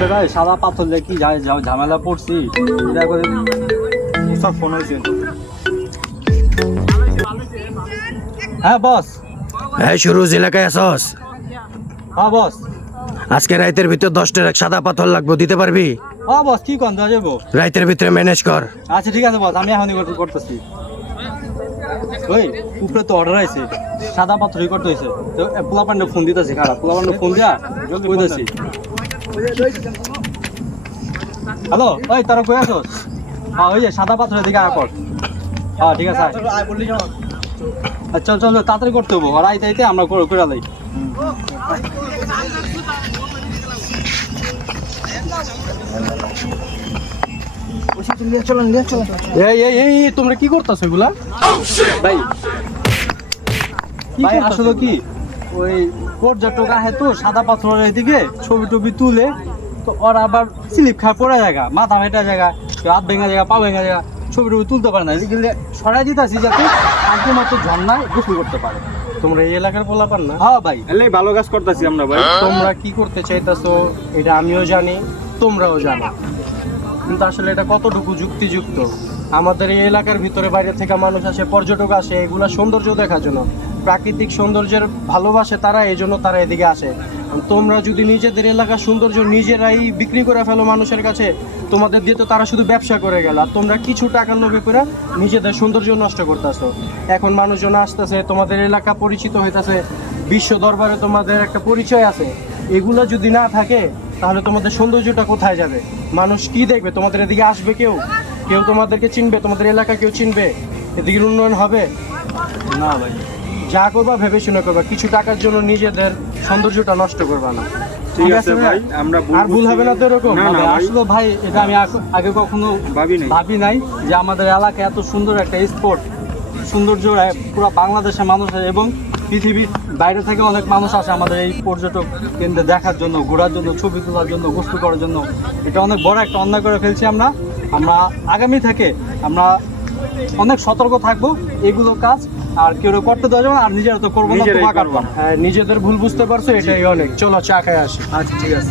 ভাই সাদা পাথর দিয়ে কি ঝামেলা পড়ছি সব ফোন হয়েছে। হ্যাঁ বস। হ্যাঁ সুরুজ এলাকায় আসস? হ্যাঁ বস। আজকে রাইতের ভিতর 10 টাকা সাদা পাথর লাগবে, দিতে পারবি? হ্যাঁ বস, কি কন দেওয়া যাবো? রাইতের ভিতরে ম্যানেজ কর। আচ্ছা ঠিক আছে বস, আমি এখনই করতেছি। ওই উপরে তো অর্ডার আছে, সাদা পাথরই করতে হয়েছে। তো পোলাপান্ডে ফোন দিতেছি, খারাপ পোলাপান্ডে ফোন দিয়া জলদি বলতেছি। হ্যালো, ওই তারা কই আছো? হ্যাঁ ওই যে সাদা পাথরের দিকে আয় কর। হ্যাঁ ঠিক আছে, চল চল তাড়াতাড়ি করতে হবো, আর আইতে আইতে আমরা করে লাই। তোমরা কি করতেছো এগুলা? ভাই ভাই আসলে কি ওই পর্যটক আহে তো সাদা পাথরের দিকে ছবি টবি তুলে, তো ওরা আবার স্লিপ খায় পড়ে জায়গা, মাথা ভেটা জায়গা, হাত ভেঙা জায়গা, পা ভেঙা জায়গা, ছবি টবি তুলতে পারে না। এগুলো সরাই দিতেছি যাতে একমাত্র ঝর্ণায় গোসল করতে পারে। তোমরা এই এলাকার পোলাপান না? হ্যাঁ ভাই, এলেই ভালো কাজ করতেছি আমরা ভাই। তোমরা কি করতে চাইতাছো এটা আমিও জানি, তোমরাও জানো, কিন্তু আসলে এটা কতটুকু যুক্তিযুক্ত? আমাদের এই এলাকার ভিতরে বাইরে থেকে মানুষ আসে, পর্যটক আসে এগুলা সৌন্দর্য দেখার জন্য, প্রাকৃতিক সৌন্দর্যের ভালোবাসে তারা, এই জন্য তারা এদিকে আসে। তোমরা যদি নিজেদের এলাকার সৌন্দর্য নিজেরাই বিক্রি করে ফেলো মানুষের কাছে, তোমাদের দিয়ে তো তারা শুধু ব্যবসা করে গেল, আর তোমরা কিছু টাকার লোভে করে নিজেদের সৌন্দর্য নষ্ট করতেছো। এখন মানুষজন আসতেছে, তোমাদের এলাকা পরিচিত হইতেছে, বিশ্ব দরবারে তোমাদের একটা পরিচয় আছে। এগুলো যদি না থাকে তাহলে তোমাদের সৌন্দর্যটা কোথায় যাবে? মানুষ কি দেখবে? তোমাদের এদিকে আসবে কেউ? কেউ তোমাদেরকে চিনবে? তোমাদের এলাকা কেউ চিনবে? এদিকে উন্নয়ন হবে না ভাই, যা করবা ভেবে শুনে করবা, কিছু টাকার জন্য নিজেদের সৌন্দর্যটা নষ্ট করবা না। ঠিক আছে ভাই, আমরা আর ভুল হবে না তো এরকম? না, না, ভাই। আসলে ভাই এটা আমি আগে কখনো ভাবি নাই যে আমাদের এলাকা এত সুন্দর একটা স্পট, সৌন্দর্য পুরো বাংলাদেশের মানুষ এবং পৃথিবীর বাইরে থেকে অনেক মানুষ আসে আমাদের এই পর্যটক কেন্দ্রে দেখার জন্য, ঘোরার জন্য, ছবি তোলার জন্য, গোসল করার জন্য। এটা অনেক বড় একটা অন্যায় করে ফেলছি আমরা। আগামী থেকে আমরা অনেক সতর্ক থাকবো এগুলো কাজ আর কেউ করতে দেওয়া যাবে না, আর নিজেরা তো করবো না, তোমা কাটবো না। হ্যাঁ, নিজেদের ভুল বুঝতে পারছো, এটাই অনেক। চলো চা খায় আসি। আচ্ছা ঠিক আছে।